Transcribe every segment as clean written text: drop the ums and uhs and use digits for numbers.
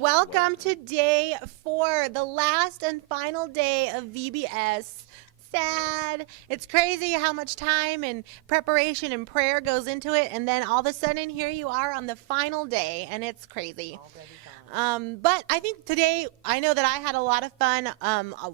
Welcome to day 4, the last and final day of VBS. Sad. It's crazy how much time and preparation and prayer goes into it, and then all of a sudden here you are on the final day, and it's crazy. But I think today, I know that I had a lot of fun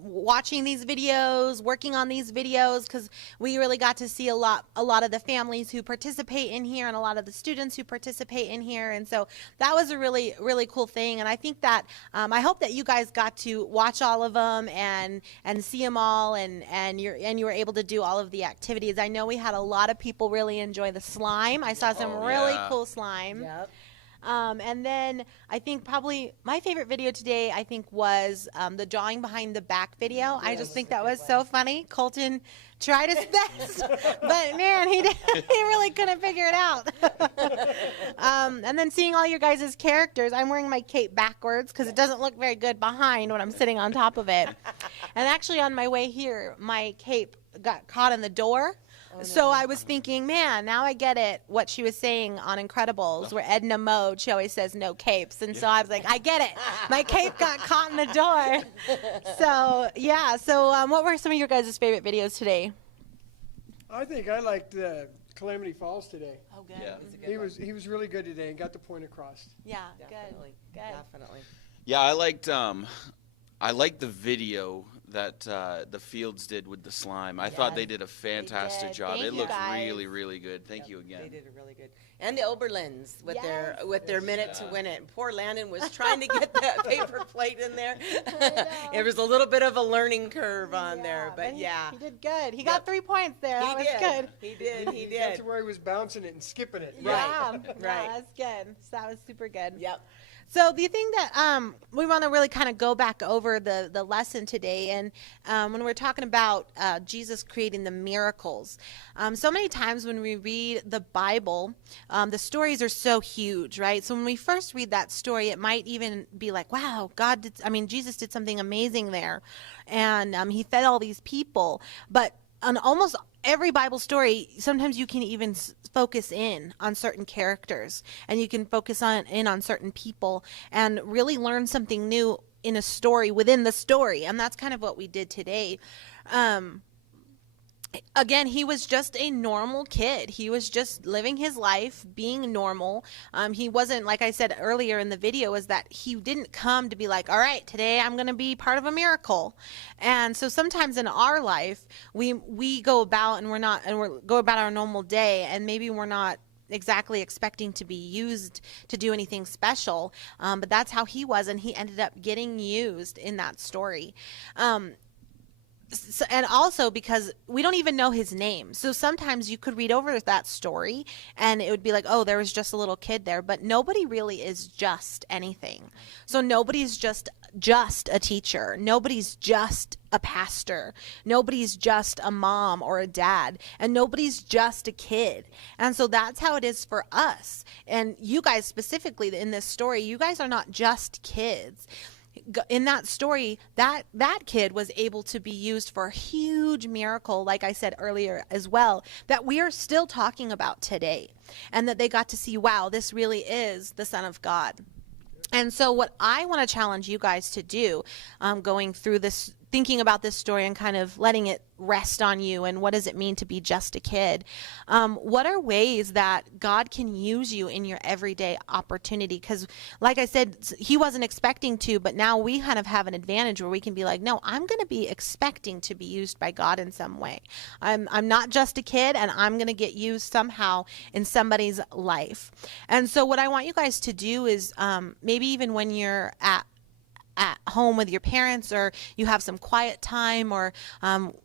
watching these videos, working on these videos, because we really got to see a lot of the families who participate in here and a lot of the students who participate in here. And so that was a really, really cool thing. And I think that I hope that you guys got to watch all of them and see them all, and you were able to do all of the activities. I know we had a lot of people really enjoy the slime. I saw some really cool slime. Yep. And then I think probably my favorite video today, I think, was the drawing behind the back video. I just think that was so funny. Colton tried his best, but man, he really couldn't figure it out. And then seeing all your guys' characters, I'm wearing my cape backwards because it doesn't look very good behind when I'm sitting on top of it. And actually on my way here, my cape got caught in the door. So I was thinking, man, now I get it, what she was saying on Incredibles, where Edna Mode, she always says no capes. And so I was like, I get it. My cape got caught in the door. So, yeah. So what were some of your guys' favorite videos today? I think I liked Calamity Falls today. Oh, good. Yeah. He was really good today and got the point across. Yeah, Definitely. good. Definitely. Yeah, I liked the video that the Fields did with the slime. I thought they did a fantastic did. job. Thank It you, looked guys. really, really good. Thank you again. They did it really good. And the Oberlins with Yes. their minute to win it. Poor Landon was trying to get that paper plate in there. It was a little bit of a learning curve on there, but he did good. He got 3 points there. That was good. He did. He He got did. to where he was bouncing it and skipping it. Yeah, Right. that's good. So that was super good. Yep. So the thing that we want to really kind of go back over the lesson today, and when we're talking about Jesus creating the miracles, so many times when we read the Bible, the stories are so huge, right? So when we first read that story, it might even be like, wow, Jesus did something amazing there, and he fed all these people. But on almost every Bible story, sometimes you can even focus in on certain characters, and you can focus in on certain people and really learn something new in a story within the story. And that's kind of what we did today. Again, he was just a normal kid. He was just living his life, being normal. He wasn't, like I said earlier in the video, is that he didn't come to be like, all right, today I'm going to be part of a miracle. And so sometimes in our life, we go about go about our normal day, and maybe we're not exactly expecting to be used to do anything special. But that's how he was, and he ended up getting used in that story. And also because we don't even know his name. So sometimes you could read over that story and it would be like, oh, there was just a little kid there, but nobody really is just anything. So nobody's just a teacher. Nobody's just a pastor. Nobody's just a mom or a dad, and nobody's just a kid. And so that's how it is for us. And you guys specifically in this story, you guys are not just kids. In that story, that kid was able to be used for a huge miracle, like I said earlier as well, that we are still talking about today, and that they got to see, wow, this really is the Son of God. And so what I want to challenge you guys to do, going through this, thinking about this story and kind of letting it rest on you, and what does it mean to be just a kid? What are ways that God can use you in your everyday opportunity? Because like I said, he wasn't expecting to, but now we kind of have an advantage where we can be like, no, I'm going to be expecting to be used by God in some way. I'm not just a kid, and I'm going to get used somehow in somebody's life. And so what I want you guys to do is maybe even when you're at home with your parents, or you have some quiet time, or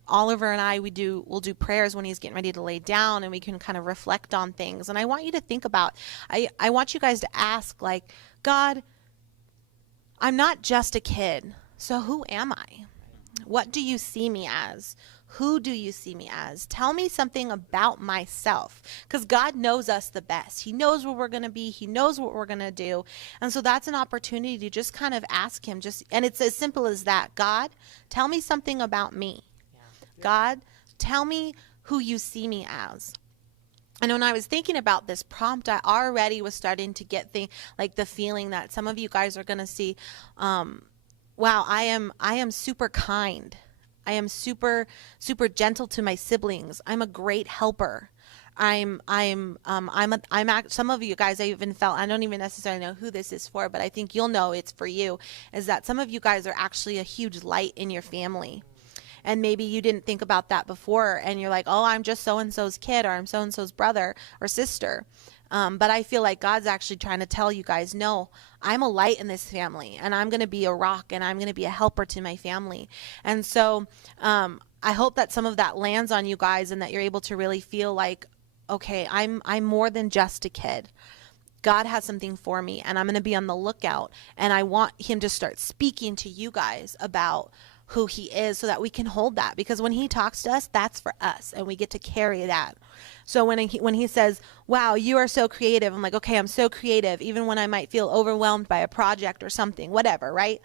Oliver and I, we'll do prayers when he's getting ready to lay down, and we can kind of reflect on things. And I want you to think about, I want you guys to ask, like, God, I'm not just a kid, so who am I? What do you see me as? Who do you see me as? Tell me something about myself, because God knows us the best. He knows where we're going to be. He knows what we're going to do. And so that's an opportunity to just kind of ask him, and it's as simple as that. God, tell me something about me. God, tell me who you see me as. And when I was thinking about this prompt, I already was starting to get the feeling that some of you guys are going to see, wow, I am super kind. I am super gentle to my siblings. I'm a great helper. Some of you guys, I even felt, I don't even necessarily know who this is for, but I think you'll know it's for you, is that some of you guys are actually a huge light in your family. And maybe you didn't think about that before, and you're like, oh, I'm just so-and-so's kid, or I'm so-and-so's brother or sister. But I feel like God's actually trying to tell you guys, no, I'm a light in this family, and I'm going to be a rock, and I'm going to be a helper to my family. And so I hope that some of that lands on you guys, and that you're able to really feel like, okay, I'm more than just a kid. God has something for me, and I'm going to be on the lookout, and I want him to start speaking to you guys about who he is, so that we can hold that, because when he talks to us, that's for us, and we get to carry that. So when he says, wow, you are so creative, I'm like, okay, I'm so creative, even when I might feel overwhelmed by a project or something, whatever, right?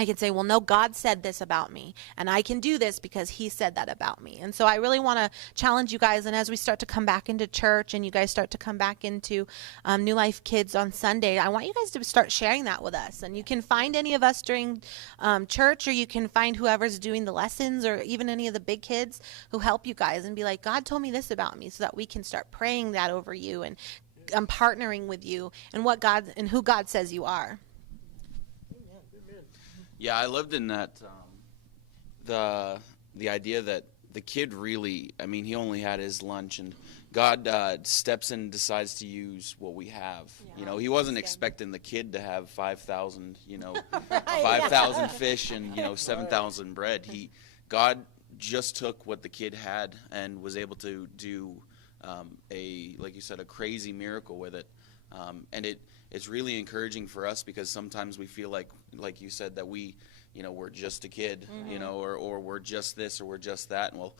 I can say, well, no, God said this about me, and I can do this because he said that about me. And so I really want to challenge you guys, and as we start to come back into church, and you guys start to come back into New Life Kids on Sunday, I want you guys to start sharing that with us. And you can find any of us during church, or you can find whoever's doing the lessons, or even any of the big kids who help you guys, and be like, God told me this about me, so that we can start praying that over you, and partnering with you, and who God says you are. Yeah, I lived in that, the idea that the kid really, I mean, he only had his lunch, and God steps in and decides to use what we have. Yeah. You know, he wasn't expecting the kid to have 5,000, 5,000 fish and, 7,000 bread. God just took what the kid had and was able to do like you said, a crazy miracle with it. And it's really encouraging for us, because sometimes we feel like you said, that we're just a kid, mm-hmm. Or we're just this, or we're just that. And well,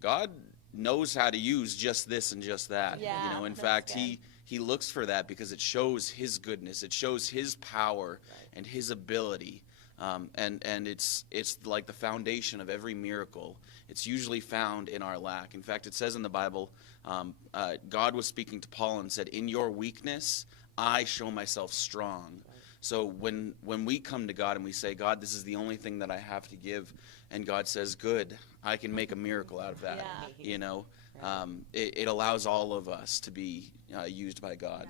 God knows how to use just this and just that. Yeah, in fact, he looks for that, because it shows his goodness, it shows his power, right, and his ability. And it's like the foundation of every miracle. It's usually found in our lack. In fact, it says in the Bible, God was speaking to Paul and said, in your weakness, I show myself strong. Right. So when we come to God and we say, God, this is the only thing that I have to give, and God says, good, I can make a miracle out of that. Yeah. It allows all of us to be used by God.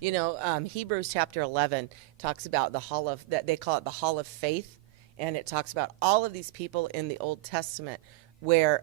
Hebrews chapter 11 talks about that they call it the hall of faith, and it talks about all of these people in the Old Testament where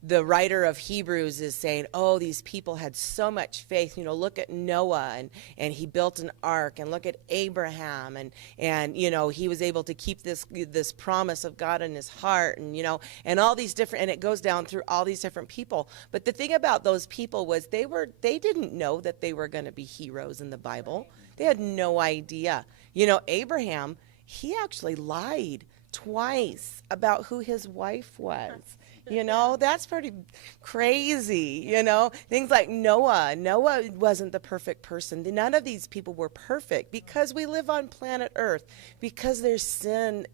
the writer of Hebrews is saying, oh, these people had so much faith. Look at Noah, and he built an ark, and look at Abraham, and he was able to keep this promise of God in his heart, and all these different, and it goes down through all these different people. But the thing about those people was they didn't know that they were going to be heroes in the Bible. They had no idea. Abraham, he actually lied twice about who his wife was. That's pretty crazy, Things like Noah. Noah wasn't the perfect person. None of these people were perfect, because we live on planet Earth, because there's sin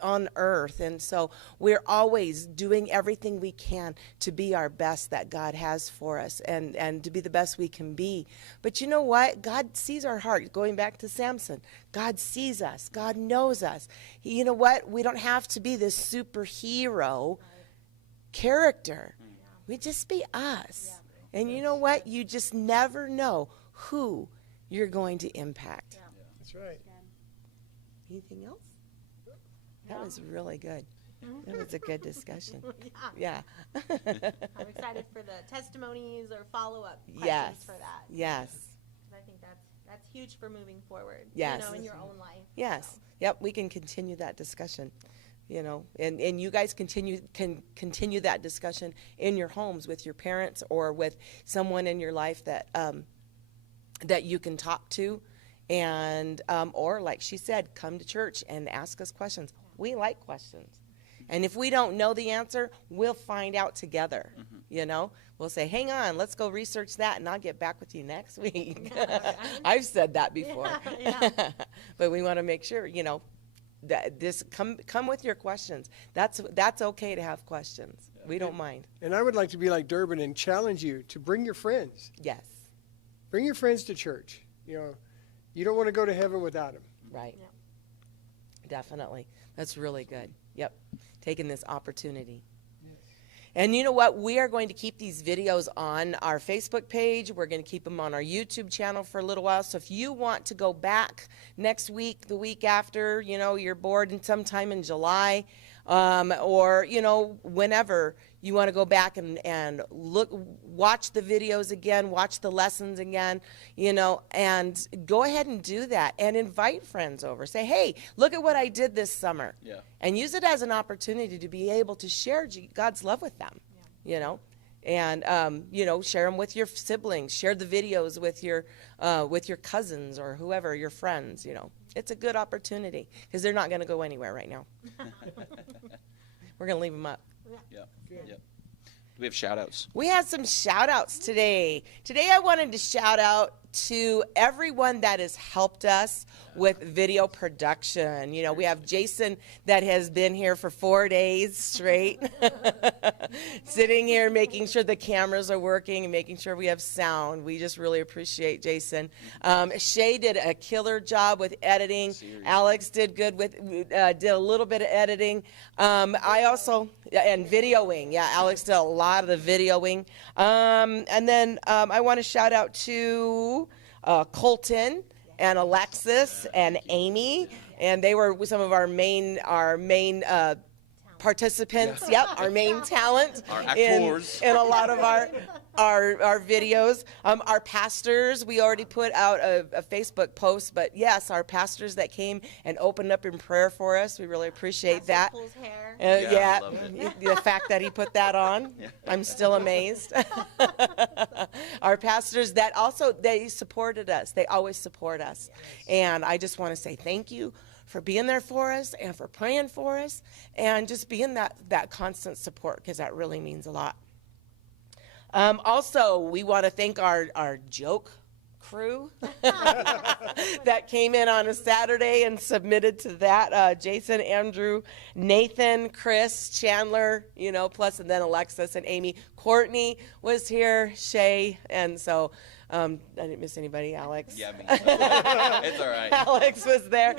on earth. And so we're always doing everything we can to be our best that God has for us, and to be the best we can be. But you know what? God sees our heart. Going back to Samson, God sees us. God knows us. You know what? We don't have to be this superhero character. We just be us. And you know what? You just never know who you're going to impact. That's right. Anything else? That was really good. That was a good discussion. Yeah. I'm excited for the testimonies or follow-up questions for that. Yes. I think that's huge for moving forward. Yes. In your own life. Yes. So. Yep. We can continue that discussion. And you guys can continue that discussion in your homes with your parents, or with someone in your life that you can talk to, and or like she said, come to church and ask us questions. We like questions, and if we don't know the answer, we'll find out together. Mm-hmm. We'll say, hang on, let's go research that, and I'll get back with you next week. I've said that before. But we want to make sure, that this come with your questions. That's okay to have questions. We don't mind. And I would like to be like Durbin and challenge you to bring your friends. Yes. Bring your friends to church. You don't want to go to heaven without them. Right. Definitely. That's really good. Yep. Taking this opportunity. And you know what? We are going to keep these videos on our Facebook page. We're going to keep them on our YouTube channel for a little while. So if you want to go back next week, the week after, you're bored and sometime in July, or, whenever you want to go back and watch the videos again, watch the lessons again, and go ahead and do that and invite friends over. Say, hey, look at what I did this summer. Yeah. And use it as an opportunity to be able to share God's love with them, and, share them with your siblings, share the videos with your cousins or whoever, your friends, It's a good opportunity because they're not going to go anywhere right now. We're going to leave them up. Yep. We have shout outs. We had some shout outs today. Today I wanted to shout out to everyone that has helped us with video production. We have Jason that has been here for 4 days straight, sitting here making sure the cameras are working and making sure we have sound. We just really appreciate Jason. Shay did a killer job with editing. Seriously. Alex did good did a little bit of editing. I also, and videoing. Yeah, Alex did a lot of the videoing. And then I want to shout out to Colton and Alexis and Amy, and they were some of our main participants. Yep, our main talent Our actors. in a lot of our videos. Our pastors, we already put out a Facebook post, but yes, our pastors that came and opened up in prayer for us, we really appreciate that. Yeah, I loved it. The fact that he put that on, I'm still amazed. Our pastors that also, they supported us. They always support us. And I just want to say thank you for being there for us and for praying for us and just being that constant support, because that really means a lot. Also, we want to thank our joke crew that came in on a Saturday and submitted to that. Jason, Andrew, Nathan, Chris, Chandler, plus, and then Alexis and Amy. Courtney was here, Shay, and so I didn't miss anybody. Alex. Yeah, me. It's all right. Alex was there.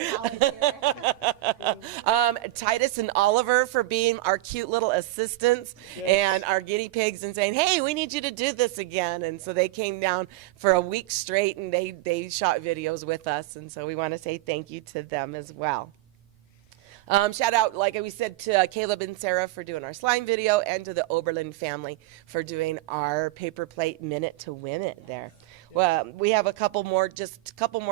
Titus and Oliver for being our cute little assistants and our guinea pigs and saying, hey, we need you to do this again. And so they came down for a week straight and they shot videos with us. And so we want to say thank you to them as well. Shout out, like we said, to Caleb and Sarah for doing our slime video and to the Oberlin family for doing our paper plate minute to win it there. Well, we have a couple more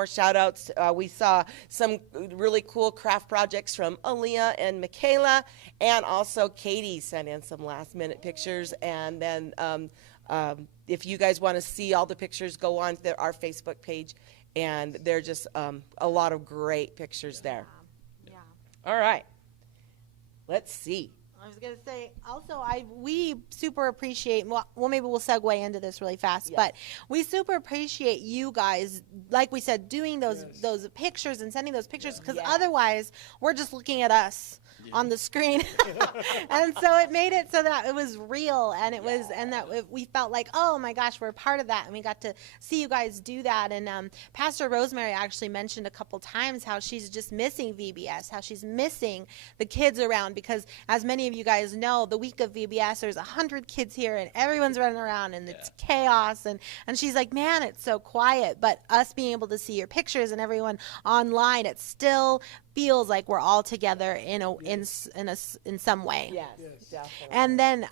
shout outs. We saw some really cool craft projects from Aaliyah and Michaela, and also Katie sent in some last minute pictures. And then if you guys want to see all the pictures, go on to our Facebook page, and they're just a lot of great pictures there. All right. Let's see. I was going to say, also, we super appreciate, well, maybe we'll segue into this really fast, but we super appreciate you guys, like we said, doing those pictures and sending those pictures, because otherwise we're just looking at us on the screen. And so it made it so that it was real, and it was, and that we felt like, oh my gosh, we're part of that, and we got to see you guys do that. And Pastor Rosemary actually mentioned a couple times how she's just missing VBS, how she's missing the kids around, because as many of you guys know, the week of VBS, there's 100 kids here, and everyone's running around, and it's chaos, and she's like, man, it's so quiet. But us being able to see your pictures and everyone online, it still feels like we're all together in some way. Yes, definitely. And then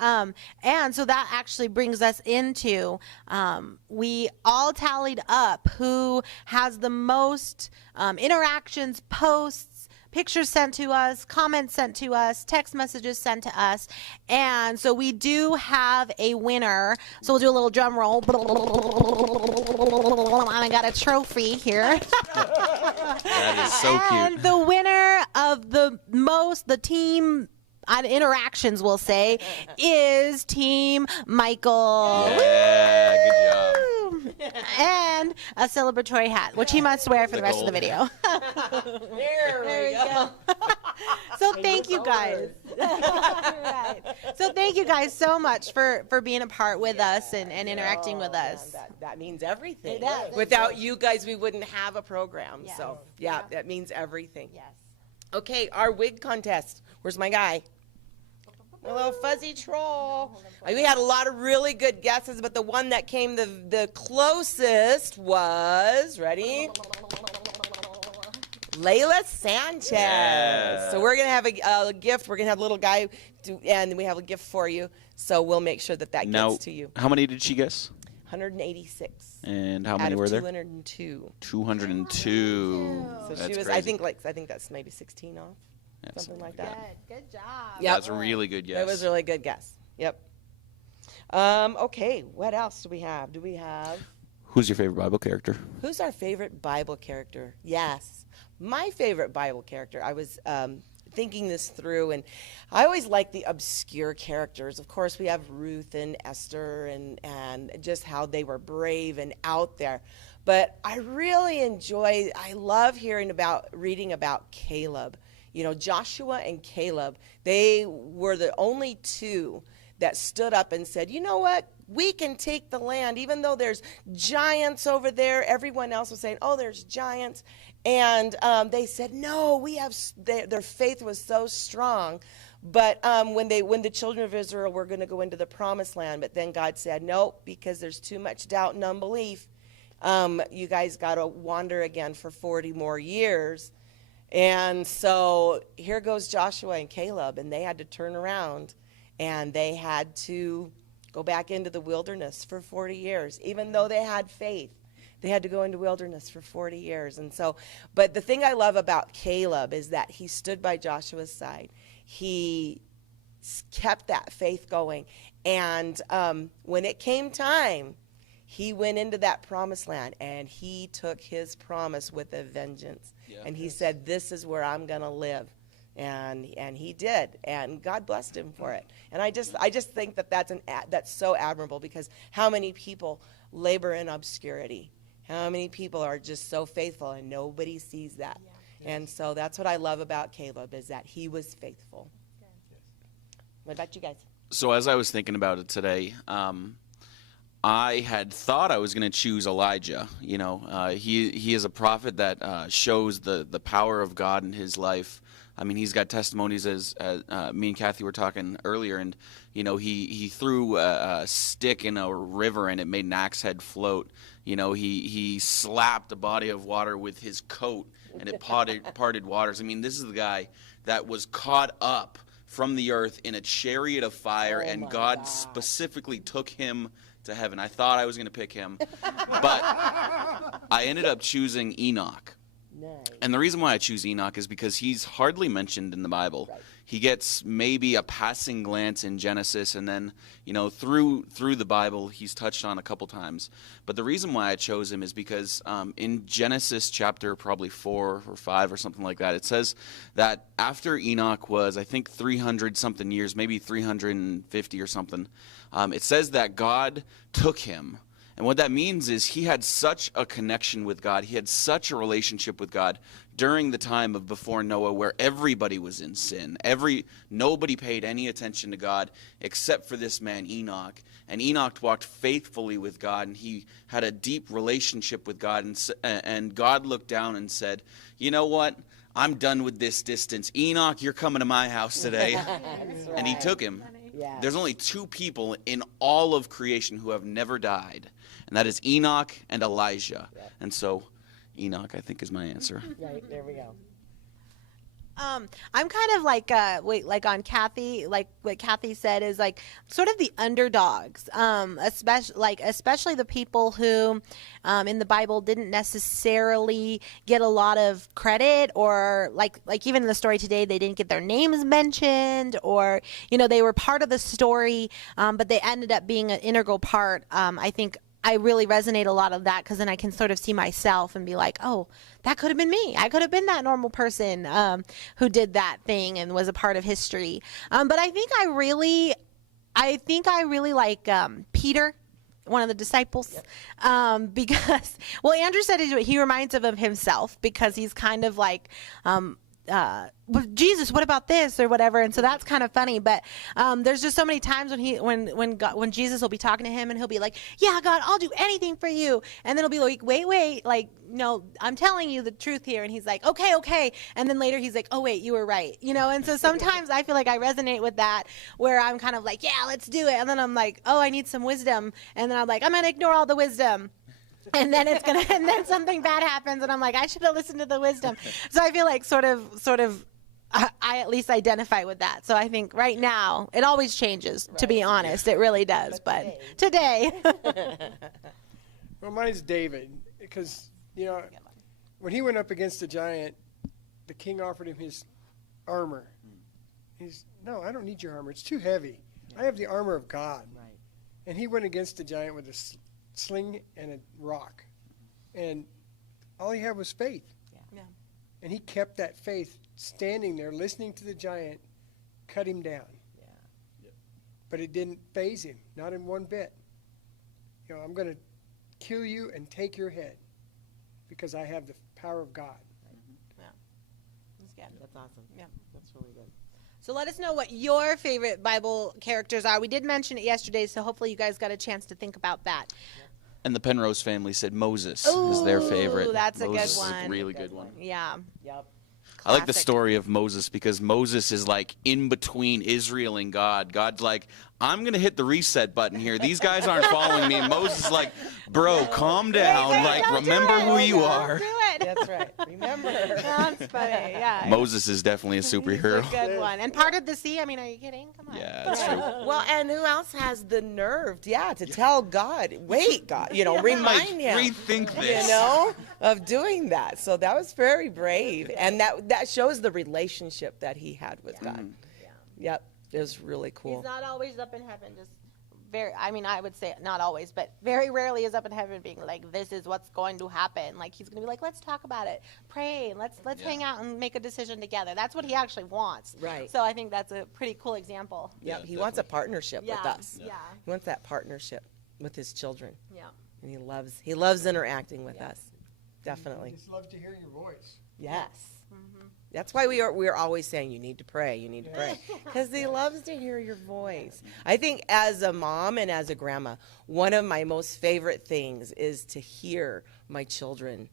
and so that actually brings us into we all tallied up who has the most interactions, posts, pictures sent to us, comments sent to us, text messages sent to us. And so we do have a winner. So we'll do a little drum roll. And I got a trophy here. That is so cute. And the winner of the team interactions, we'll say, is Team Michael. Yeah, good job. and a celebratory hat, which he must wear for the rest of the video. There we go. So thank you guys. Right. So thank you guys so much for being a part with us and interacting with us. That means everything. It does. Without you guys, we wouldn't have a program. Yes. So, yeah, that means everything. Yes. Okay, our wig contest. Where's my guy? A little fuzzy troll. We had a lot of really good guesses, but the one that came the closest was, ready? Layla Sanchez. Yeah. So we're going to have a gift. We're going to have a little guy, and we have a gift for you. So we'll make sure that Now, gets to you. how many did she guess? 186. And how out many of were there? 202. 202. So That's she was, crazy. I think that's maybe 16 off, That's something like that. Good job. Yep. That's a really good guess. That was a really good guess. Yep. Okay, what else do we have? Who's your favorite Bible character? Who's our favorite Bible character? Yes. My favorite Bible character, I was thinking this through, and I always like the obscure characters. Of course, we have Ruth and Esther and just how they were brave and out there. But I love reading about Caleb. You know, Joshua and Caleb, they were the only two that stood up and said, you know what? We can take the land, even though there's giants over there. Everyone else was saying, oh, there's giants. And they said, no, their faith was so strong. But when the children of Israel were going to go into the promised land, but then God said, no, because there's too much doubt and unbelief, you guys got to wander again for 40 more years. And so here goes Joshua and Caleb, and they had to turn around, and they had to go back into the wilderness for 40 years. Even though they had faith, they had to go into wilderness for 40 years. And so, but the thing I love about Caleb is that he stood by Joshua's side. He kept that faith going. And when it came time, he went into that promised land, and he took his promise with a vengeance. Yeah. And he said, this is where I'm going to live. And he did, and God blessed him for it. And I just think that that's so admirable, because how many people labor in obscurity? How many people are just so faithful and nobody sees that? Yeah. And so that's what I love about Caleb, is that he was faithful. What about you guys? So as I was thinking about it today, I had thought I was going to choose Elijah. You know, he is a prophet that shows the power of God in his life. I mean, he's got testimonies, as me and Kathy were talking earlier, and you know, he threw a stick in a river and it made an axe head float. You know, he slapped a body of water with his coat and it parted waters. I mean, this is the guy that was caught up from the earth in a chariot of fire, and God specifically took him to heaven. I thought I was going to pick him, but I ended up choosing Enoch. Nice. And the reason why I choose Enoch is because he's hardly mentioned in the Bible. Right. He gets maybe a passing glance in Genesis, and then, you know, through the Bible, he's touched on a couple times. But the reason why I chose him is because in Genesis chapter probably 4 or 5 or something like that, it says that after Enoch was, I think, 300-something years, maybe 350 or something, it says that God took him. And what that means is he had such a connection with God. He had such a relationship with God during the time of before Noah, where everybody was in sin. Nobody paid any attention to God except for this man Enoch. And Enoch walked faithfully with God, and he had a deep relationship with God. And God looked down and said, you know what? I'm done with this distance. Enoch, you're coming to my house today. Right. And he took him. Yes. There's only 2 people in all of creation who have never died, and that is Enoch and Elijah. Yeah. And so Enoch, I think, is my answer. Right, there we go. I'm kind of like on Kathy, like what Kathy said is like sort of the underdogs, especially the people who in the Bible didn't necessarily get a lot of credit, or like even in the story today, they didn't get their names mentioned, or, you know, they were part of the story, but they ended up being an integral part. I think I really resonate a lot of that, because then I can sort of see myself and be like, oh, that could have been me. I could have been that normal person who did that thing and was a part of history. But I think I really like Peter one of the disciples, because Andrew said he reminds him of himself because he's kind of like, Jesus, what about this or whatever, and so that's kind of funny. But there's just so many times when Jesus will be talking to him and he'll be like, "Yeah, God, I'll do anything for you," and then he'll be like, "Wait, like, no, I'm telling you the truth here," and he's like, "Okay," and then later he's like, "Oh wait, you were right," and so sometimes I feel like I resonate with that, where I'm kind of like, "Yeah, let's do it," and then I'm like, "Oh, I need some wisdom," and then I'm like, "I'm gonna ignore all the wisdom." And then and then something bad happens, and I'm like, I should have listened to the wisdom. So I feel like sort of, I at least identify with that. So I think right now it always changes. To be honest, it really does. But today. Well, mine's David, because when he went up against the giant, the king offered him his armor. No, I don't need your armor. It's too heavy. I have the armor of God. Right. And he went against the giant with a sling and a rock, and all he had was faith. Yeah. And he kept that faith standing there listening to the giant cut him down. But it didn't faze him, not in one bit. I'm going to kill you and take your head because I have the power of God. That's awesome. Yeah. That's really good. So let us know what your favorite Bible characters are. We did mention it yesterday, so hopefully you guys got a chance to think about that. And the Penrose family said Moses is their favorite. Ooh, that's a good Moses is one. a really good one. Yeah. Yep. I like the Classic. story of Moses because Moses is like in between Israel and God. God's like, I'm going to hit the reset button here. These guys aren't following me. And Moses is like, bro, calm down. Like, remember who you are. Do it. That's right. Remember. That's funny. Yeah. Moses is definitely a superhero. He's a good one. And part of the sea. I mean, are you kidding? Come on. Yeah, that's true. Well, and who else has the nerve, to tell God, wait, God, remind Like, him, rethink this. of doing that. So that was very brave. And that shows the relationship that he had with God. Yep. It was really cool. He's not always up in heaven, just I would say not always, but very rarely is up in heaven being like, this is what's going to happen. Like, he's going to be like, let's talk about it, pray, and let's hang out and make a decision together. That's what he actually wants. Right. So I think that's a pretty cool example. Yep. Yeah, He wants a partnership with Yeah. us. Yeah. He wants that partnership with his children. Yeah. And he loves interacting with us. Definitely. I just love to hear your voice. Yes. That's why we're always saying you need to pray, because he loves to hear your voice. I think as a mom and as a grandma, one of my most favorite things is to hear my children.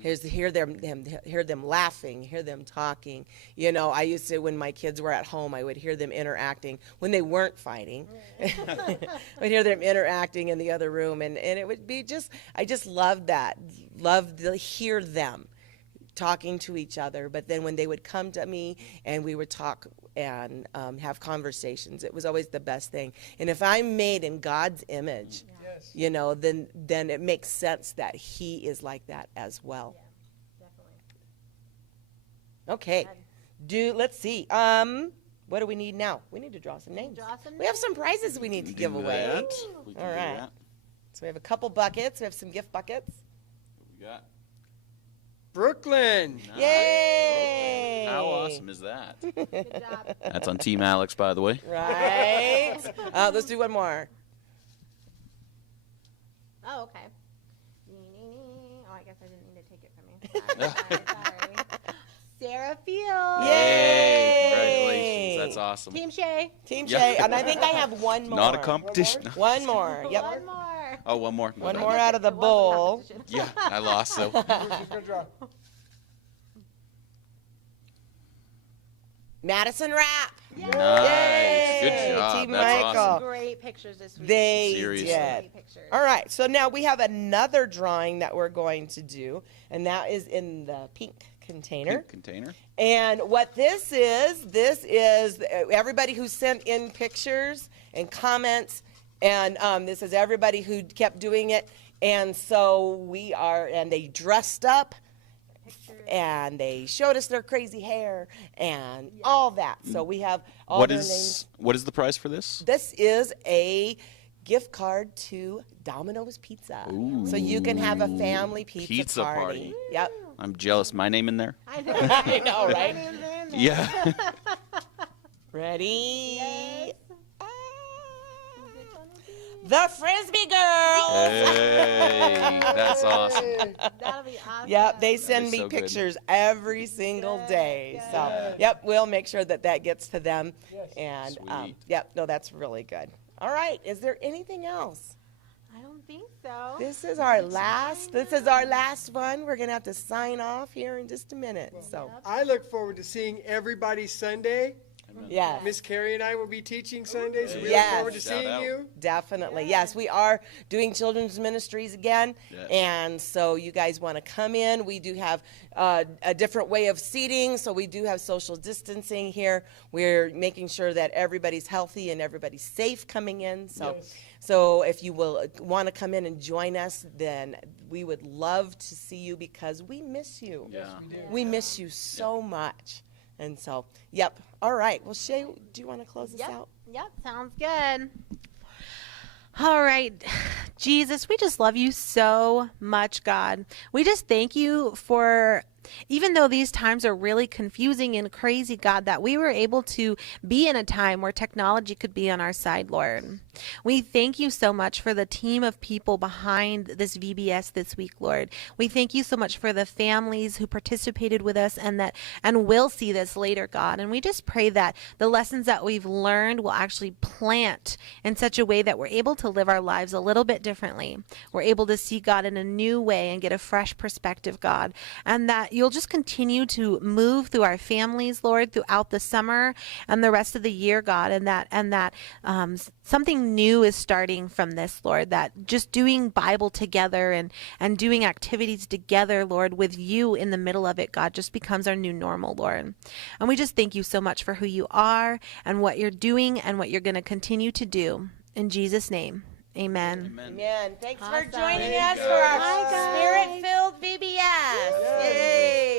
Is to hear them laughing, hear them talking. I used to, when my kids were at home, I would hear them interacting when they weren't fighting. I'd hear them interacting in the other room, and it would be I just loved that. Loved to hear them talking to each other. But then when they would come to me and we would talk and have conversations, it was always the best thing. And if I'm made in God's image, Yes. then it makes sense that he is like that as well. Okay. Let's see. What do we need now? We need to draw some names. We have some prizes we need to give Do away. that. We can All do right. that. So we have a couple buckets. We have some gift buckets. What we got? Brooklyn. Nice. Yay! How awesome is that? Good job. That's on Team Alex, by the way. Right. Let's do one more. Oh, okay. Oh, I guess I didn't need to take it from you. Sorry. Sarah Field. Yay! Congratulations. That's awesome. Team Shay. Team Yeah. Shay. And I think I have one more. Not a competition. One more. Yep. One more. Oh, one more. One more out of the bowl. Yeah, I lost, so. Who's gonna draw? Madison Rapp. Nice. Yay! Good job. Team That's Michael. awesome. Great pictures this week. They Seriously. did. Great pictures. All right. So now we have another drawing that we're going to do, and that is in the pink container. Pink container. And what this is everybody who sent in pictures and comments, and this is everybody who kept doing it. And so and they dressed up, and they showed us their crazy hair and all that. So we have all What their names. is the prize for this? This is a gift card to Domino's Pizza. So you can have a family pizza party. Yep. I'm jealous. My name in there? I know. I know, right? Yeah. Ready? Yes. Ah. the Frisbee Girls. Hey, that's awesome. That'll be awesome. Yep, they send is me so good. pictures every single day. So, yep, we'll make sure that that gets to them. And, Sweet. yep, no, that's really good. All right, is there anything else? I don't think so. This is our last one. We're going to have to sign off here in just a minute. So, I look forward to seeing everybody Sunday. yeah. Miss Carrie and I will be teaching Sundays. So we Yes. look forward to Shout seeing out. you. Definitely. Yes, we are doing children's ministries again. Yes. And so you guys want to come in. We do have a different way of seating. So we do have social distancing here. We're making sure that everybody's healthy and everybody's safe coming in. So, so if you will want to come in and join us, then we would love to see you because we miss you. Yeah. We miss you so much. And so, yep. All right. Well, Shay, do you want to close us out? Yep, sounds good. All right. Jesus, we just love you so much, God. We just thank you for, even though these times are really confusing and crazy, God, that we were able to be in a time where technology could be on our side, Lord. We thank you so much for the team of people behind this VBS this week, Lord. We thank you so much for the families who participated with us and will see this later, God. And we just pray that the lessons that we've learned will actually plant in such a way that we're able to live our lives a little bit differently. We're able to see God in a new way and get a fresh perspective, God. And that you'll just continue to move through our families, Lord, throughout the summer and the rest of the year, God. And that something new is starting from this, Lord, that just doing Bible together and doing activities together, Lord, with you in the middle of it, God, just becomes our new normal, Lord. And we just thank you so much for who you are and what you're doing and what you're going to continue to do. In Jesus' name, amen. Amen. Amen. Thanks for Awesome. joining Thank us you, for our guys. Bye, guys. Spirit-filled VBS. Yay.